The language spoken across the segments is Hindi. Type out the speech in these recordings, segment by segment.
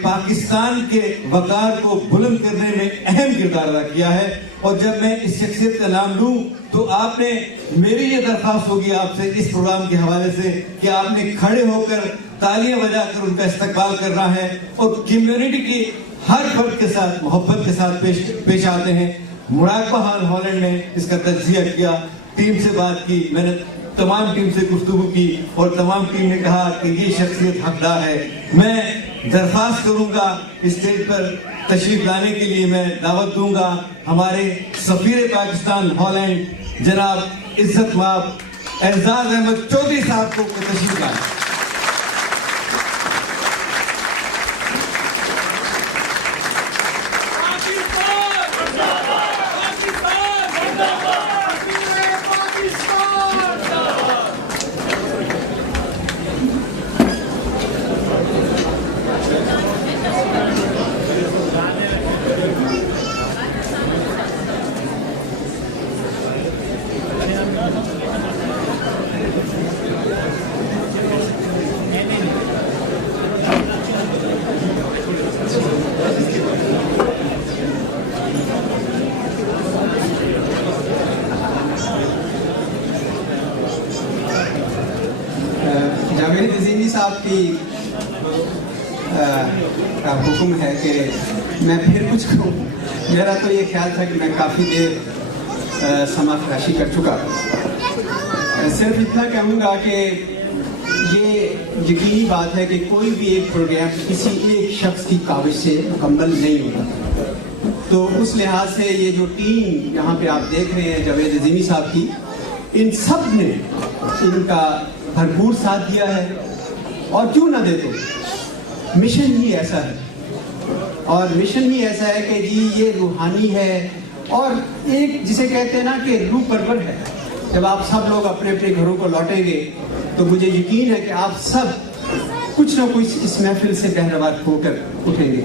पाकिस्तान के वकार को बुलंद करने में अहम किरदार अदा किया है। और जब मैं इस शख्सियत का नाम लूं तो आपने, मेरी ये दरख्वास्त होगी आपसे इस प्रोग्राम के हवाले से कि आपने खड़े होकर तालियां बजाकर उनका इस्तकबाल करना है और कम्युनिटी की हर फर्द के साथ मोहब्बत के साथ पेश आते हैं। मुराकबा हाल हॉलैंड ने इसका तज्जिया किया, टीम से बात की, मैंने तमाम टीम से गुफ्तगू की और तमाम टीम ने कहा कि ये शख्सियत हकदार है। मैं दरख्वास्त करूंगा स्टेज पर तशरीफ लाने के लिए, मैं दावत दूंगा हमारे सफीर पाकिस्तान हॉलैंड जनाब इज्जत माब एजाज अहमद चौधरी साहब को तशरीफ लाएं। जावेद अजीमी साहब की हुक्म है कि मैं फिर कुछ कहूँ। मेरा तो ये ख्याल था कि मैं काफ़ी देर समा फराशी कर चुका। सिर्फ इतना कहूँगा कि ये यकीनी बात है कि कोई भी एक प्रोग्राम किसी एक शख्स की काविश से मुकम्मल नहीं होता। तो उस लिहाज से ये जो टीम यहाँ पे आप देख रहे हैं जावेद अजीमी साहब की, इन सब ने इनका भरपूर साथ दिया है। और क्यों ना देते, मिशन ही ऐसा है। और मिशन ही ऐसा है कि जी ये रूहानी है और एक जिसे कहते हैं ना कि रूह परवर है। जब आप सब लोग अपने अपने घरों को लौटेंगे तो मुझे यकीन है कि आप सब कुछ ना कुछ इस महफिल से बहरवार होकर उठेंगे।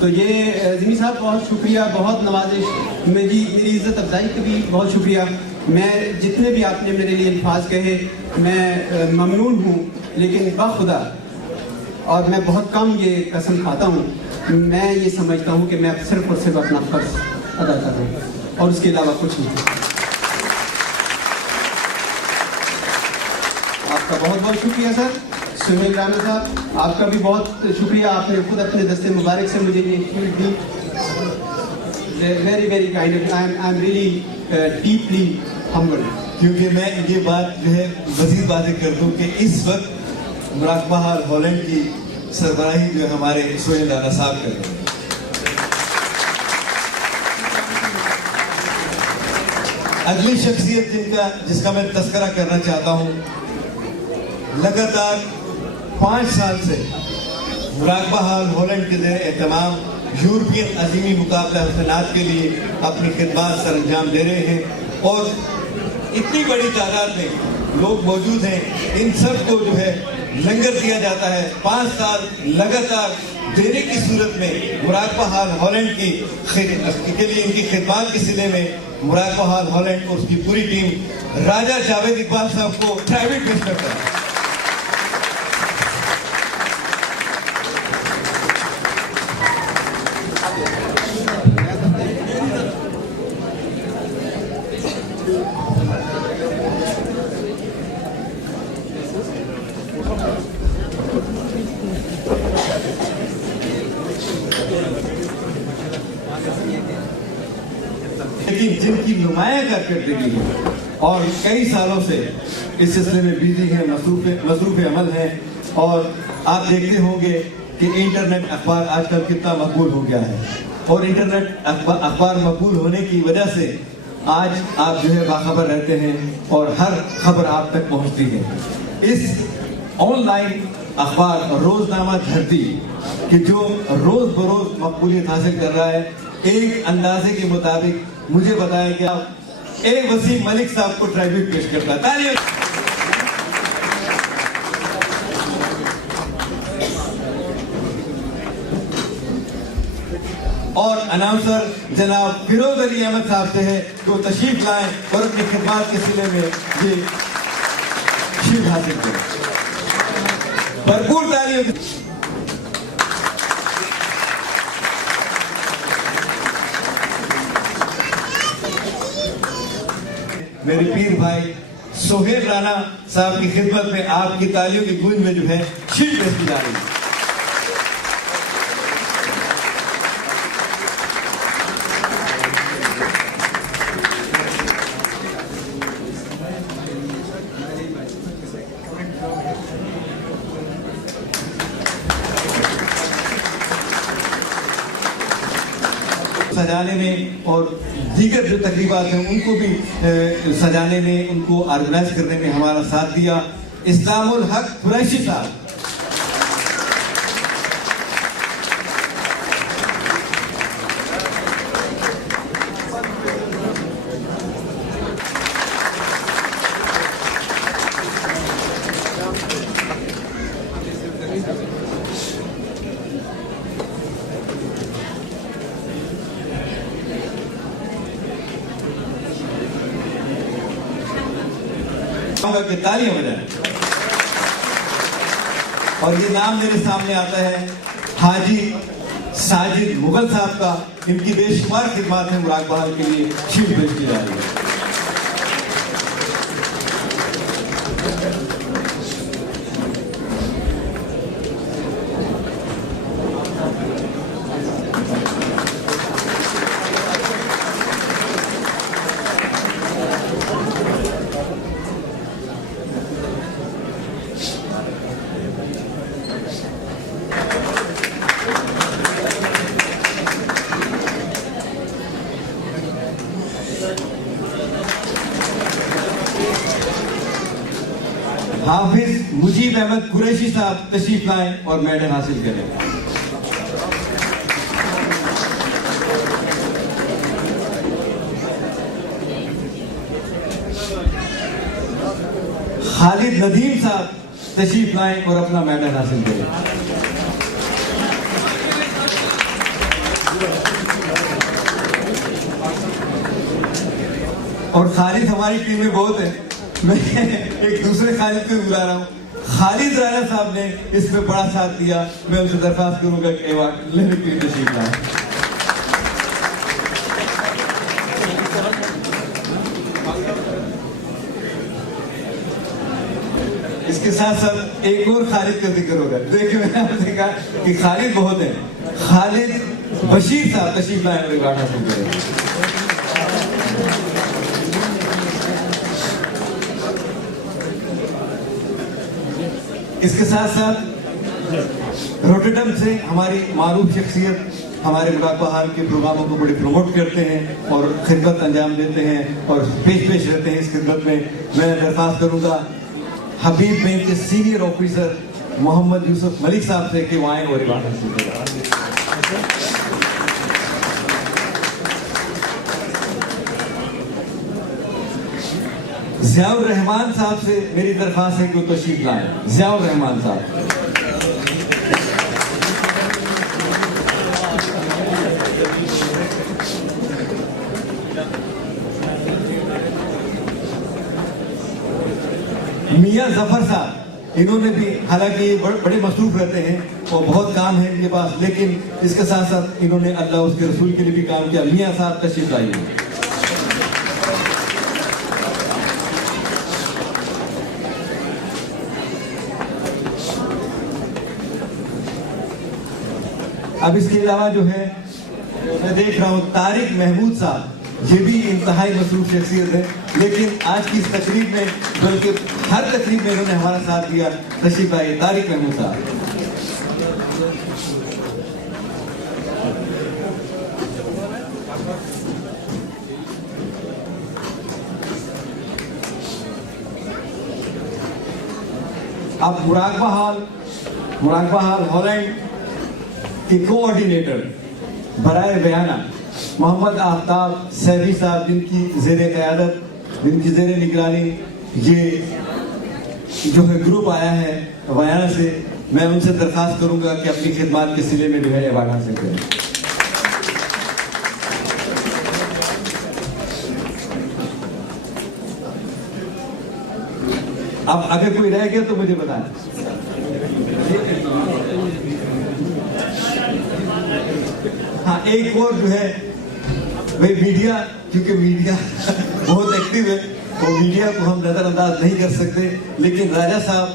तो ये अज़ीमी साहब बहुत शुक्रिया, बहुत नवाजिश, मेरी इज़्ज़त अफजाई का भी बहुत शुक्रिया। मैं जितने भी आपने मेरे लिए अल्फाज कहे मैं ममनून हूँ, लेकिन बाखुदा और मैं बहुत कम ये कसम खाता हूँ, मैं ये समझता हूँ कि मैं सिर्फ और सिर्फ अपना फ़र्ज़ अदा कर रहा हूँ और उसके अलावा कुछ नहीं। आपका बहुत बहुत शुक्रिया सर। सुनील राणा साहब, आपका भी बहुत शुक्रिया, आपने खुद अपने दस्ते मुबारक से मुझे ये shield the. Very very kind, I am really deeply humbled. क्योंकि मैं ये बात जो है मजीद बातें कर दूं कि इस वक्त मुराकबा हाल हॉलैंड की सरबराही जो है हमारे सुनील राणा साहब कर रहे हैं। अगली शख्सियत जिसका मैं तस्करा करना चाहता हूँ, लगातार 5 साल से मुराकबा हाल हॉलैंड के ज़ेर एहतमाम यूरोपियन अजीमी मुकाबला हसनात के लिए अपनी खिदमत सर अंजाम दे रहे हैं और इतनी बड़ी तादाद में लोग मौजूद हैं। इन सब को जो है लंगर दिया जाता है। 5 साल लगातार देने की सूरत में मुराकबा हाल हॉलैंड के लिए इनकी खिदमत के सिले में मुराकबा हाल हॉलैंड और उसकी पूरी टीम राजा जावेद इकबाल साहब को प्राइवेट पेश करता है। लेकिन जिनकी नुमाया कारकर्दगी है और कई सालों से इस सिलसिले में बिजी है, मसरूफ अमल है। और आप देखते होंगे कि इंटरनेट अखबार आजकल कितना मकबूल हो गया है और इंटरनेट अखबार मकबूल होने की वजह से आज आप जो है बाखबर रहते हैं और हर खबर आप तक पहुंचती है। इस ऑनलाइन अखबार रोजनामा धरती कि जो रोज बरोज मकबूलियत हासिल कर रहा है, एक अंदाजे के मुताबिक मुझे बताया कि आप ए वसीम मलिक साहब को ट्रिब्यूट पेश करता है। तालियां। और अनाउंसर जनाब फिरोज अली अहमद साहब से है तो तशरीफ लाएं और अपनी खिदमत के सिले में ये शील्ड हासिल करें। भरपूर तालियों। मेरे पीर भाई सोहेल राणा साहब की खिदमत में आपकी तालियों की गूंज में जो है शील्ड पेश की जा रही है। सजाने में और दीगर जो तकरीबात हैं उनको भी सजाने में, उनको ऑर्गेनाइज करने में हमारा साथ दिया इस्लामुल हक कुरैशी साहब। कि तालियां बजाएं। और ये नाम मेरे सामने आता है हाजी साजिद मुगल साहब का। इनकी बेशुमार खिदमत है मुराद बहाल के लिए शील्ड पेश की जा रही है। हाफिज मुजीब अहमद कुरैशी साहब तशरीफ लाएं और मेडल हासिल करें। खालिद नदीम साहब तशरीफ लाएं और अपना मेडल हासिल करें। और खालिद हमारी टीम में बहुत है, मैं एक दूसरे खालिद को बुला रहा हूँ। खालिद राणा साहब ने इसमें बड़ा साथ दिया। मैं उनसे दरखास्त करूंगा कि अवार्ड लेने के लिए तशरीफ लाएं। इसके साथ साथ एक और खालिद का जिक्र होगा। देखिए मैंने आपसे कहा कि खालिद बहुत है। खालिद बशीर साहब तशरीफ लाएं और अवार्ड हासिल करें। इसके साथ साथ रोटरडम से हमारी मारूफ शख्सियत हमारे मुराद बहाल के प्रोग्रामों को बड़े प्रमोट करते हैं और खिदमत अंजाम देते हैं और पेश रहते हैं इस खिदमत में। मैं दरख्वास्त करूंगा हबीब बैंक के सीनियर ऑफिसर मोहम्मद यूसुफ मलिक साहब से कि वो आए और अवार्ड हासिल करें। ज़ियाउर रहमान साहब से मेरी दरख्वास्त है कि वो तशरीफ लाएं। ज़ियाउर रहमान साहब। मियां जफर साहब, इन्होंने भी, हालांकि ये बड़े मसरूफ रहते हैं और बहुत काम है इनके पास, लेकिन इसके साथ साथ इन्होंने अल्लाह उसके रसूल के लिए भी काम किया। मियां साहब तशरीफ लाइए। अब इसके अलावा जो है मैं देख रहा हूँ तारिक महमूद साहब, ये भी इंतहाई मसरूफ शख्सियत है, लेकिन आज की इस तकरीब में, बल्कि हर तकरीब में इन्होंने हमारा साथ दिया। तशरीफ आइए तारिक महमूद साहब। अब मुराकबा हाल हॉलैंड के कोऑर्डिनेटर बराए बयाना मोहम्मद आफ्ताब सैफी साहब, जिनकी ज़ेरे क़यादत, जिनकी ज़ेरे निगरानी ये जो है ग्रुप आया है बयाना से, मैं उनसे दरख्वास्त करूंगा कि अपनी खिदमत के सिले में जो है अवार्ड हासिल करें। अब अगर कोई रह गया तो मुझे बताएं। हाँ, एक और जो है भाई मीडिया, क्योंकि मीडिया बहुत एक्टिव है, वो मीडिया को हम नजरअंदाज नहीं कर सकते, लेकिन राजा साहब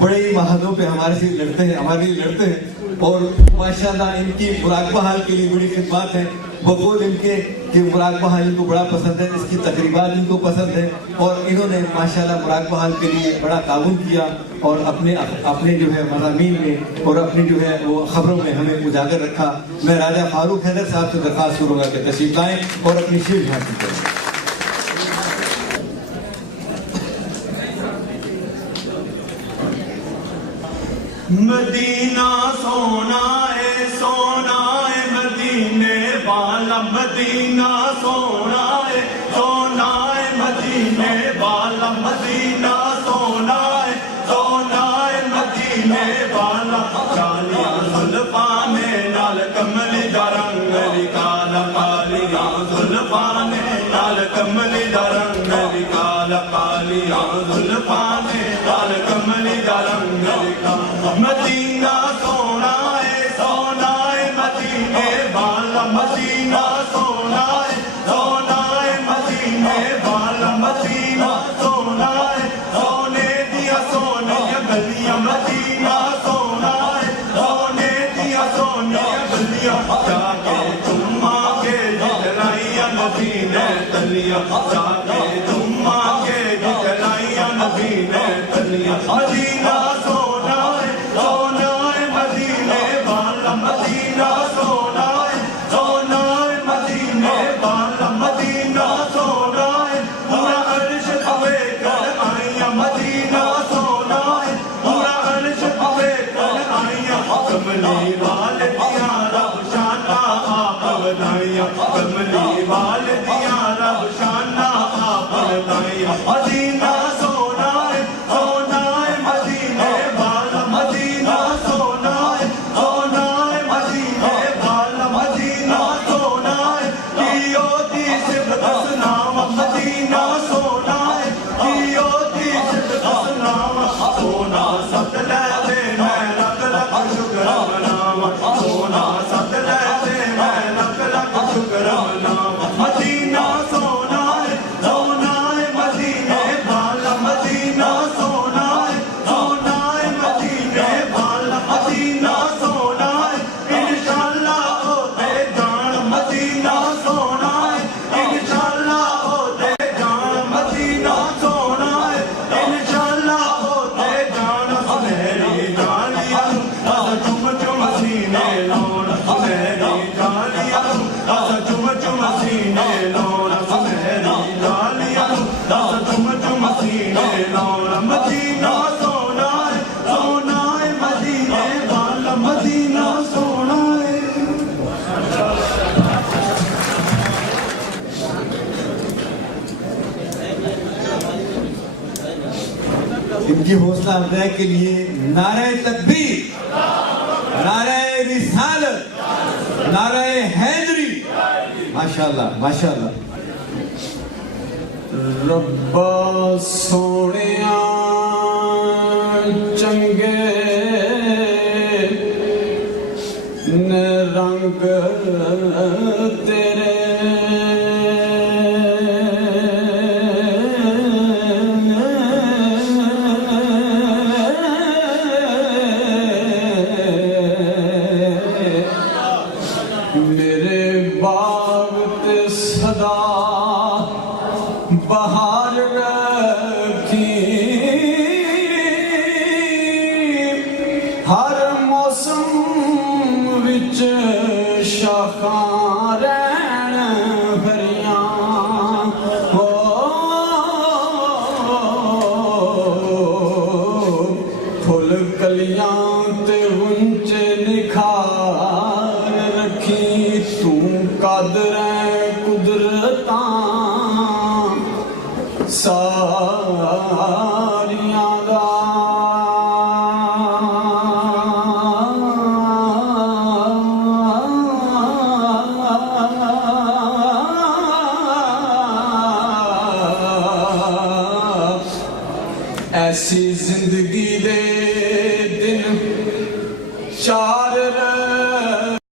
बड़े ही महादों पे हमारे से लड़ते हैं, हमारे लिए लड़ते हैं और माशाल्लाह इनकी मुराकबा हाल के लिए बड़ी खिदमत है। बकौल इनके कि मुराकबा हाल इनको बड़ा पसंद है, इसकी तकरीबात इनको पसंद है और इन्होंने माशाल्लाह मुराकबा हाल के लिए बड़ा ताउन किया और अपने जो है मज़ामीन में और अपनी जो है वो खबरों में हमें उजागर रखा। मैं राजा फारूक हैदर साहब से दरख्वास्त करूँगा कि तशरीफ लाएं और अपनी शील्ड हासिल करें। मदीना सोना है मदीने वाला, मदीना सोना है मदीने वाला, मदीना सोना है मदीने वाला। कालियां जुल्फाने नाल कमली दा रंग काला, कालियां जुल्फाने नाल कमली दा रंग काला, कालियां जुल्फाने नाल कमली दा रंग काला। मदीना सोना है मदीने वाला, मदीना सोना है मदीने वाला, मदीना सोना है सोने दिया सोने गलियां, मदीना सोना है सोने दिया सोने गलियां। जाके चुम्मा के जितलाइया नबी ने तलियां, जाके चुम्मा के जितलाइया नबी ने तलियां। मदीना सोना है मदीने वाला, मदीना सोना है मदीने वाला, मदीना सोना है पूरा अर्श तवे कर आइया, मदीना सोना है पूरा अर्श तवे कर आइया। कमली वाल दिया रब शाना आप बनाइया, कमली वाल दिया रब शाना आप बनाइया। मदीना सोना है मदीने वाला, मदीना सोना है मदीने वाला, मदीना सोना है कियो दी सिफत सनाम, मदीना सोना है कियो दी सिफत सनाम। सोना सत ले दे मैं लख लख शुक्र मनावा, सोना सत ले दे मैं लख लख शुक्र मनावा। मदीना सोना है मदीने वाला, मदीना सोना है मदीने वाला, मदीना सोना है इंशाअल्लाह होते जान, मदीना सोना है इंशाअल्लाह होते जान, मदीना सोना है इंशाअल्लाह होते जान। सुनहरी जालियां अस चुम चुम सीने लाउन, सुनहरी जालियां अस चुम चुम सीने लाउन, सुनहरी जालियां अस चुम चुम सीने लाउन। मदीना सोना है मदीने वाला, मदीना सोना है। इनकी हौसला अफजाई के लिए नारे तकबीर, नारे रिसालत, नारे हैदरी। माशाल्लाह माशाल्लाह। रब्बा सोनिया चंगे न रंग तेरे, मेरे बाग ते सदा बहार रखी, हर मौसम विच शाखां रहन भरियां। हो फुल कलियां ते गुंचे निखार रखी, तू कादर कुदरतां सारियां दा। ऐसी जिंदगी